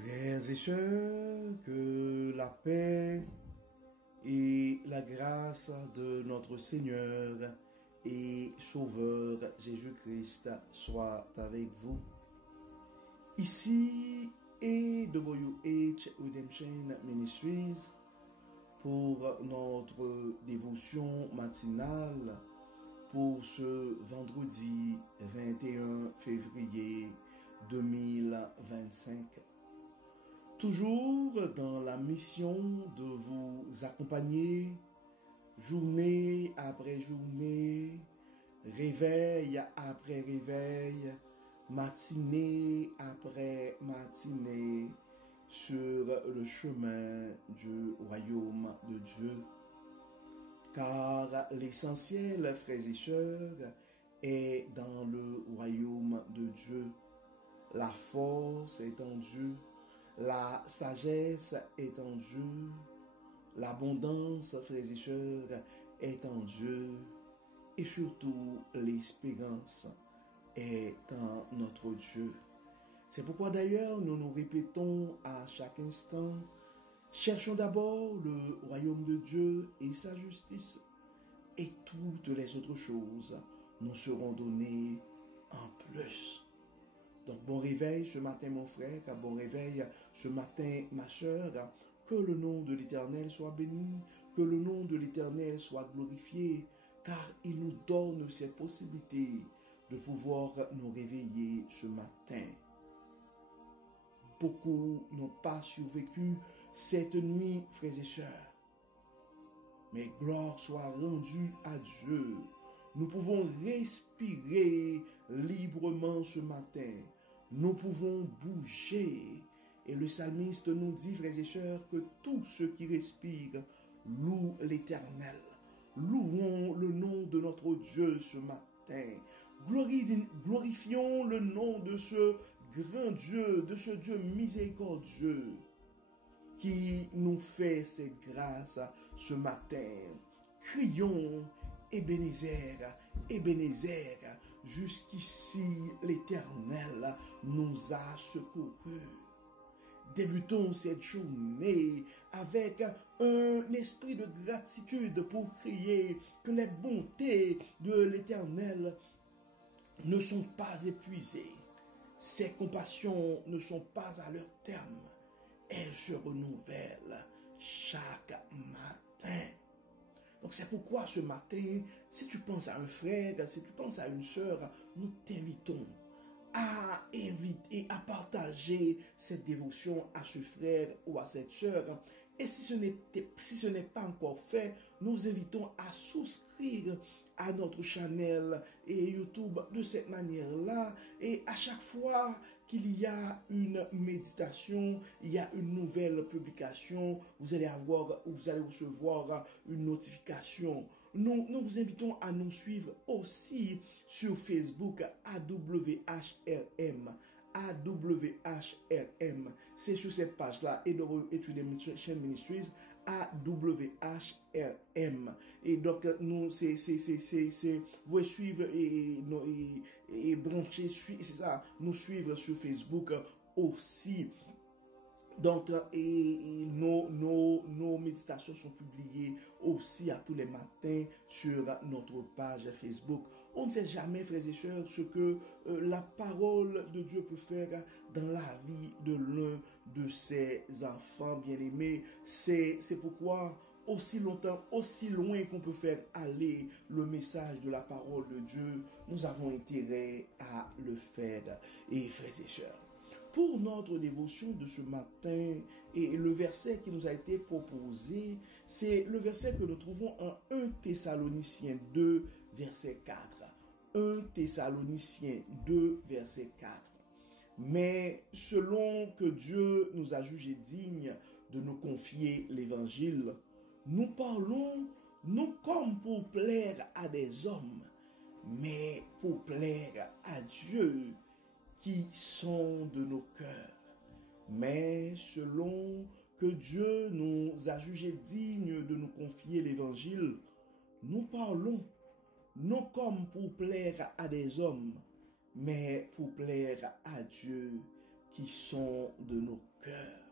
Frères et sœurs, que la paix et la grâce de notre Seigneur et Sauveur Jésus-Christ soient avec vous. Ici AWH Redemption Ministries pour notre dévotion matinale pour ce vendredi 21 février 2025. Toujours dans la mission de vous accompagner journée après journée, réveil après réveil, matinée après matinée, sur le chemin du royaume de Dieu. Car l'essentiel, frères et sœurs, est dans le royaume de Dieu. La force est en Dieu. La sagesse est en Dieu, l'abondance, frères et sœurs, est en Dieu, et surtout l'espérance est en notre Dieu. C'est pourquoi d'ailleurs nous nous répétons à chaque instant, cherchons d'abord le royaume de Dieu et sa justice, et toutes les autres choses nous seront données en plus. Donc, bon réveil ce matin, mon frère, bon réveil ce matin, ma sœur. Que le nom de l'Éternel soit béni, que le nom de l'Éternel soit glorifié, car il nous donne cette possibilité de pouvoir nous réveiller ce matin. Beaucoup n'ont pas survécu cette nuit, frères et sœurs. Mais gloire soit rendue à Dieu. Nous pouvons respirer librement ce matin. Nous pouvons bouger. Et le psalmiste nous dit, frères et sœurs, que tous ceux qui respirent louent l'Éternel. Louons le nom de notre Dieu ce matin. Glorifions le nom de ce grand Dieu, de ce Dieu miséricordieux qui nous fait cette grâce ce matin. Crions, Ebenezer, Ebenezer, jusqu'ici l'Éternel nous a secourus. Débutons cette journée avec un esprit de gratitude pour crier que les bontés de l'Éternel ne sont pas épuisées. Ses compassions ne sont pas à leur terme. Elles se renouvellent chaque matin. Donc c'est pourquoi ce matin, si tu penses à un frère, si tu penses à une sœur, nous t'invitons à inviter, à partager cette dévotion à ce frère ou à cette sœur. Et si ce n'est pas encore fait, nous invitons à souscrire à notre channel et YouTube de cette manière-là. Et à chaque fois qu'il y a une méditation, il y a une nouvelle publication, vous allez recevoir une notification. Nous vous invitons à nous suivre aussi sur Facebook AWHRM. AWHRM. C'est sur cette page-là, Redemption Ministries, AWHRM. Et donc, nous, vous suivre et brancher, c'est ça, nous suivre sur Facebook aussi. Donc, nos méditations sont publiées aussi à tous les matins sur notre page Facebook. On ne sait jamais, frères et sœurs, ce que la parole de Dieu peut faire dans la vie de l'un de ses enfants bien-aimés. C'est pourquoi aussi longtemps, aussi loin qu'on peut faire aller le message de la parole de Dieu, nous avons intérêt à le faire. Et frères et sœurs, pour notre dévotion de ce matin, et le verset qui nous a été proposé, c'est le verset que nous trouvons en 1 Thessaloniciens 2, verset 4. 1 Thessaloniciens 2, verset 4. Mais selon que Dieu nous a jugés dignes de nous confier l'évangile, nous parlons non comme pour plaire à des hommes, mais pour plaire à Dieu, qui sont de nos cœurs. Mais selon que Dieu nous a jugés dignes de nous confier l'évangile, nous parlons non comme pour plaire à des hommes, mais pour plaire à Dieu qui sont de nos cœurs.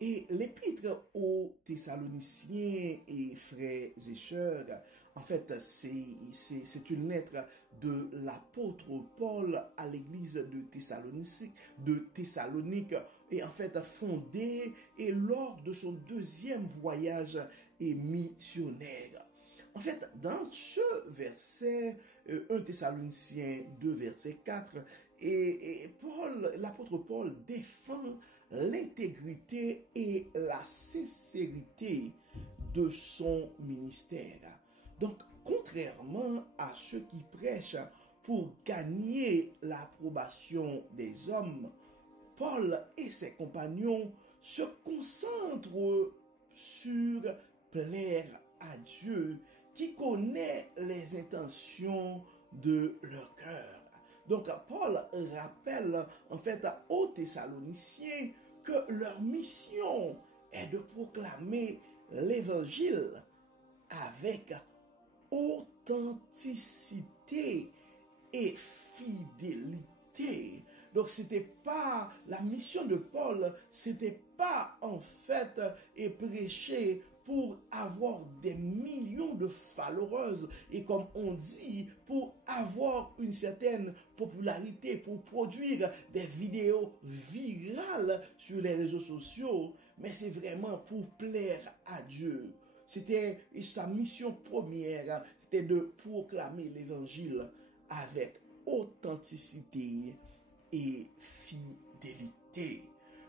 Et l'épître aux Thessaloniciens et frères et sœurs, en fait, c'est une lettre de l'apôtre Paul à l'église de Thessalonique, et en fait fondée et lors de son deuxième voyage et missionnaire. En fait, dans ce verset, 1 Thessaloniciens 2, verset 4, l'apôtre Paul défend l'intégrité et la sincérité de son ministère. Donc, contrairement à ceux qui prêchent pour gagner l'approbation des hommes, Paul et ses compagnons se concentrent sur plaire à Dieu qui connaît les intentions de leur cœur. Donc, Paul rappelle en fait aux Thessaloniciens que leur mission est de proclamer l'évangile avec authenticité et fidélité. Donc, c'était pas la mission de Paul, c'était pas en fait et prêcher pour avoir des millions de followers et comme on dit, pour avoir une certaine popularité, pour produire des vidéos virales sur les réseaux sociaux, mais c'est vraiment pour plaire à Dieu. C'était sa mission première, c'était de proclamer l'évangile avec authenticité et fidélité.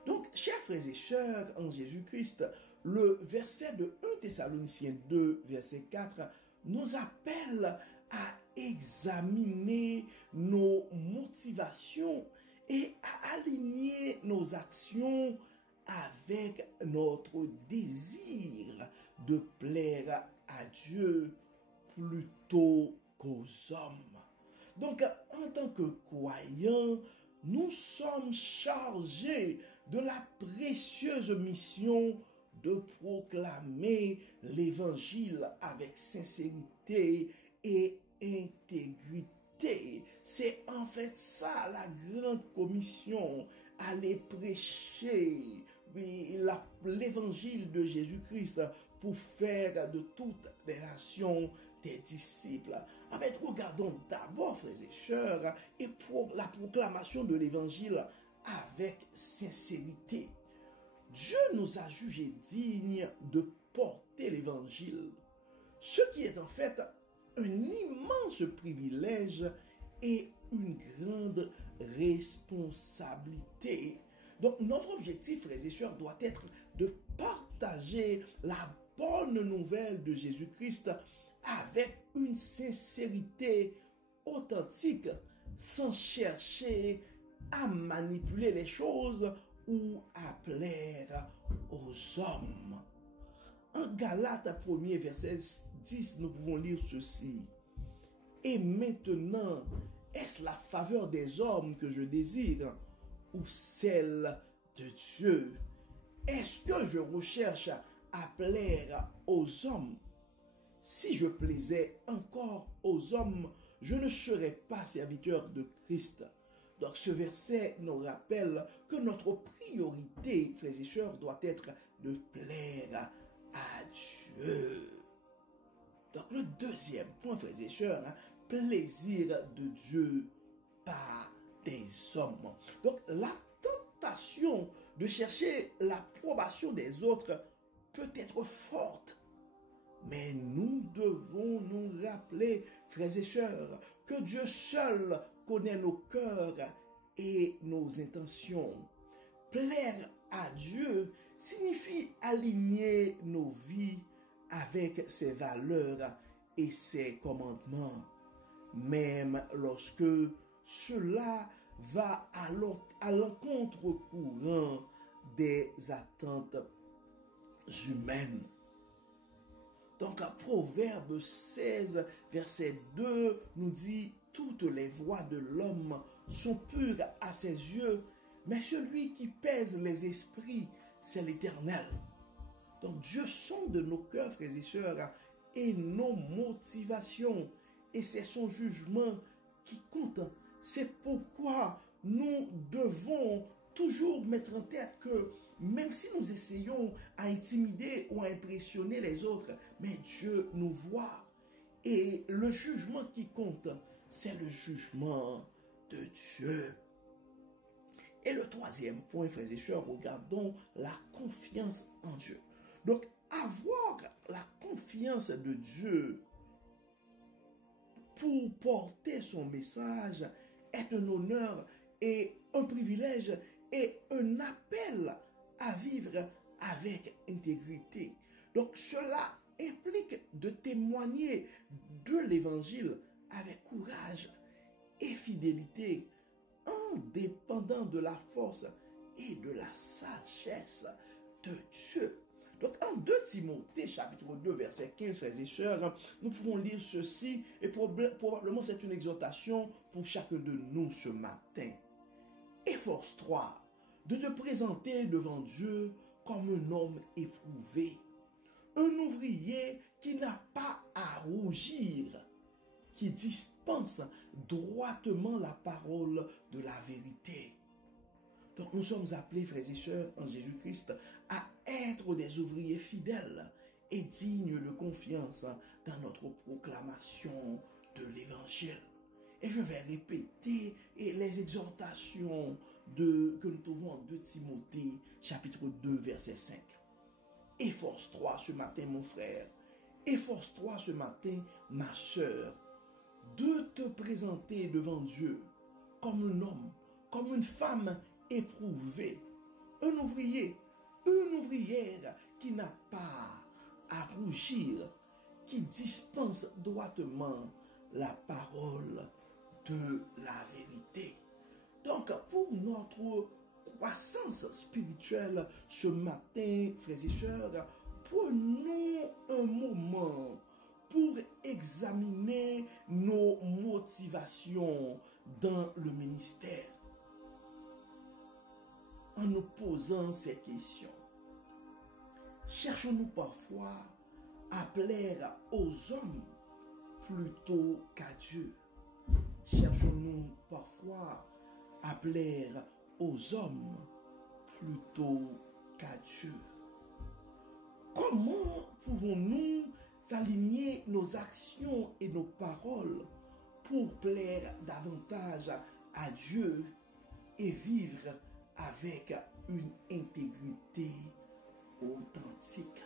Donc, chers frères et sœurs en Jésus-Christ, le verset de 1 Thessaloniciens 2, verset 4, nous appelle à examiner nos motivations et à aligner nos actions avec notre désir de plaire à Dieu plutôt qu'aux hommes. Donc, en tant que croyants, nous sommes chargés de la précieuse mission de proclamer l'évangile avec sincérité et intégrité. C'est en fait ça la grande commission, aller prêcher l'évangile de Jésus-Christ pour faire de toutes les nations des disciples. En fait, regardons d'abord, frères et sœurs, et pour la proclamation de l'évangile avec sincérité. Dieu nous a jugés dignes de porter l'évangile, ce qui est en fait un immense privilège et une grande responsabilité. Donc notre objectif, frères et sœurs, doit être de partager la bonne nouvelle de Jésus-Christ avec une sincérité authentique, sans chercher à manipuler les choses ou à plaire aux hommes. En Galates 1er verset 10, nous pouvons lire ceci. Et maintenant, est-ce la faveur des hommes que je désire ou celle de Dieu? Est-ce que je recherche à plaire aux hommes? Si je plaisais encore aux hommes, je ne serais pas serviteur de Christ. Donc ce verset nous rappelle que notre priorité, frères et sœurs, doit être de plaire à Dieu. Donc le deuxième point, frères et sœurs, plaisir de Dieu par des hommes. Donc la tentation de chercher l'approbation des autres peut être forte. Mais nous devons nous rappeler, frères et sœurs, que Dieu seul connaît nos cœurs et nos intentions. Plaire à Dieu signifie aligner nos vies avec ses valeurs et ses commandements, même lorsque cela va à l'encontre courant des attentes humaines. Donc, Proverbe 16, verset 2 nous dit « Toutes les voies de l'homme sont pures à ses yeux, mais celui qui pèse les esprits, c'est l'Éternel. » Donc, Dieu sonde nos cœurs, frères et sœurs, et nos motivations. Et c'est son jugement qui compte. C'est pourquoi nous devons toujours mettre en tête que même si nous essayons à intimider ou à impressionner les autres, mais Dieu nous voit. Et le jugement qui compte, c'est le jugement de Dieu. Et le troisième point, frères et sœurs, regardons la confiance en Dieu. Donc, avoir la confiance de Dieu pour porter son message est un honneur et un privilège et un appel à vivre avec intégrité. Donc, cela implique de témoigner de l'évangile avec courage et fidélité, en dépendant de la force et de la sagesse de Dieu. Donc, en 2 Timothée, chapitre 2, verset 15, frères et sœurs, nous pouvons lire ceci, et probablement c'est une exhortation pour chacun de nous ce matin. Efforce-toi de te présenter devant Dieu comme un homme éprouvé, un ouvrier qui n'a pas à rougir, qui dispense droitement la parole de la vérité. Donc nous sommes appelés, frères et sœurs, en Jésus-Christ, à être des ouvriers fidèles et dignes de confiance dans notre proclamation de l'Évangile. Et je vais répéter les exhortations que nous trouvons en 2 Timothée, chapitre 2, verset 5. Efforce-toi ce matin, mon frère. Efforce-toi ce matin, ma sœur, de te présenter devant Dieu comme un homme, comme une femme éprouvé, un ouvrier, une ouvrière qui n'a pas à rougir, qui dispense droitement la parole de la vérité. Donc, pour notre croissance spirituelle ce matin, frères et sœurs, prenons un moment pour examiner nos motivations dans le ministère, en nous posant ces questions. Cherchons-nous parfois à plaire aux hommes plutôt qu'à Dieu? Cherchons-nous parfois à plaire aux hommes plutôt qu'à Dieu? Comment pouvons-nous aligner nos actions et nos paroles pour plaire davantage à Dieu et vivre avec une intégrité authentique?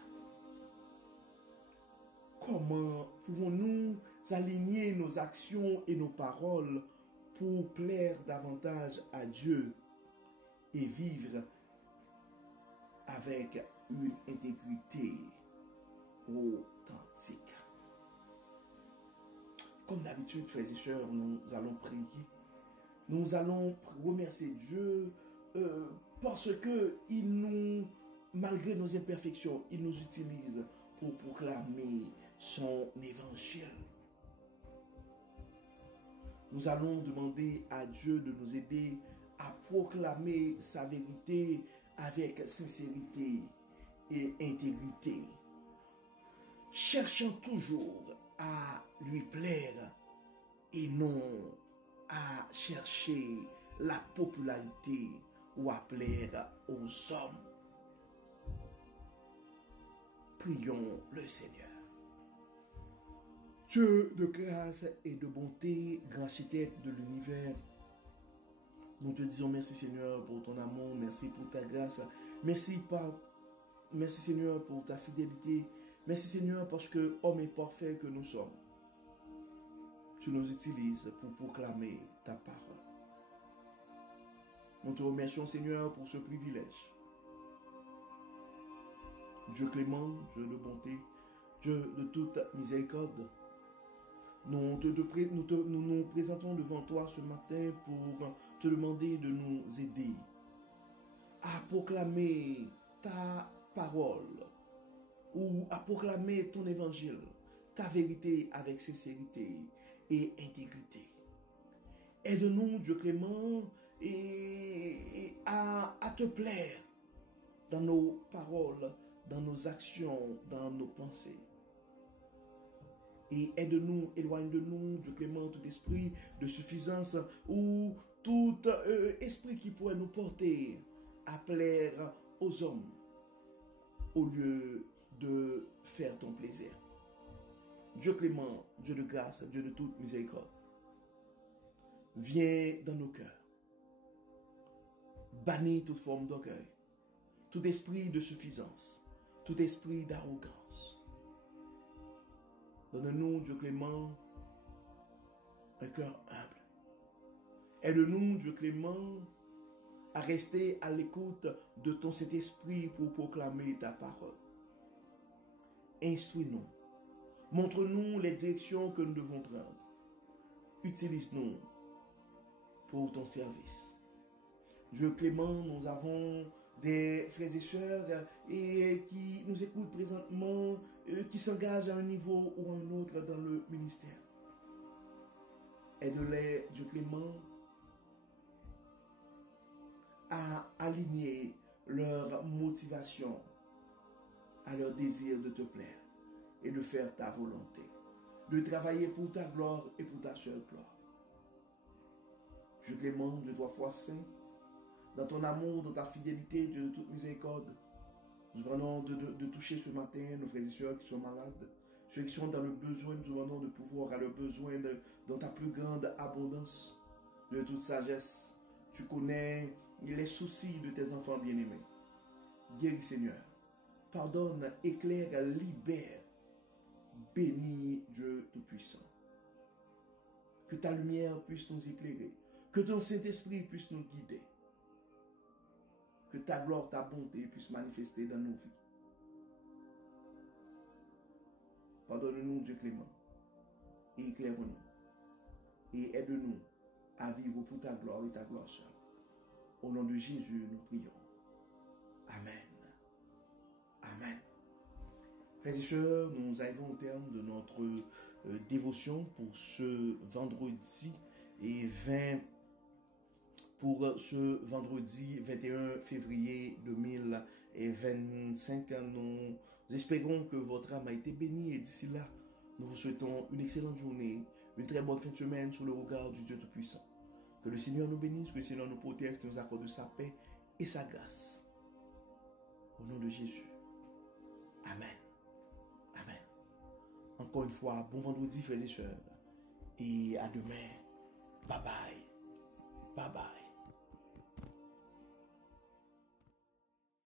Comment pouvons-nous aligner nos actions et nos paroles pour plaire davantage à Dieu et vivre avec une intégrité authentique? Comme d'habitude, frères et sœurs, nous allons prier. Nous allons remercier Dieu parce que malgré nos imperfections, il nous utilise pour proclamer son évangile. Nous allons demander à Dieu de nous aider à proclamer sa vérité avec sincérité et intégrité, cherchant toujours à lui plaire et non à chercher la popularité ou à plaire aux hommes. Prions le Seigneur. Dieu de grâce et de bonté, grand architecte de l'univers, nous te disons merci Seigneur pour ton amour, merci pour ta grâce, merci Seigneur pour ta fidélité, merci Seigneur parce que homme imparfait que nous sommes, tu nous utilises pour proclamer ta parole. Nous te remercions Seigneur pour ce privilège. Dieu clément, Dieu de bonté, Dieu de toute miséricorde, nous nous présentons devant toi ce matin pour te demander de nous aider à proclamer ta parole ou à proclamer ton évangile, ta vérité avec sincérité et intégrité. Aide-nous, Dieu clément, et à te plaire dans nos paroles, dans nos actions, dans nos pensées. Et aide-nous, éloigne de nous, Dieu clément, tout esprit de suffisance ou tout esprit qui pourrait nous porter à plaire aux hommes au lieu de faire ton plaisir. Dieu clément, Dieu de grâce, Dieu de toute miséricorde, viens dans nos cœurs. Bannis toute forme d'orgueil, tout esprit de suffisance, tout esprit d'arrogance. Donne-nous, Dieu clément, un cœur humble. Aide-nous, Dieu clément, à rester à l'écoute de ton Saint-Esprit pour proclamer ta parole. Instruis-nous. Montre-nous les directions que nous devons prendre. Utilise-nous pour ton service. Dieu clément, nous avons des frères et sœurs qui nous écoutent présentement, qui s'engagent à un niveau ou à un autre dans le ministère. Aide-les, Dieu clément, à aligner leur motivation à leur désir de te plaire et de faire ta volonté, de travailler pour ta gloire et pour ta seule gloire. Dieu clément, Dieu trois fois saint, dans ton amour, dans ta fidélité, Dieu de toute miséricorde, nous demandons de toucher ce matin nos frères et sœurs qui sont malades, ceux qui sont dans le besoin, nous demandons de pouvoir à leur besoin dans ta plus grande abondance, de toute sagesse. Tu connais les soucis de tes enfants bien-aimés. Guéris, Seigneur. Pardonne, éclaire, libère. Bénis Dieu Tout-Puissant. Que ta lumière puisse nous éclairer. Que ton Saint-Esprit puisse nous guider. Que ta gloire, ta bonté puisse manifester dans nos vies. Pardonne-nous, Dieu clément. Et éclaire-nous. Et aide-nous à vivre pour ta gloire et ta gloire seule. Au nom de Jésus, nous prions. Amen. Amen. Frères et sœurs, nous arrivons au terme de notre dévotion pour ce vendredi et 20 pour ce vendredi 21 février 2025. Nous espérons que votre âme a été bénie et d'ici là, nous vous souhaitons une excellente journée, une très bonne fin de semaine sous le regard du Dieu Tout-Puissant. Que le Seigneur nous bénisse, que le Seigneur nous protège, qu'il nous accorde sa paix et sa grâce. Au nom de Jésus. Amen. Amen. Encore une fois, bon vendredi, frères et sœurs. Et à demain. Bye bye.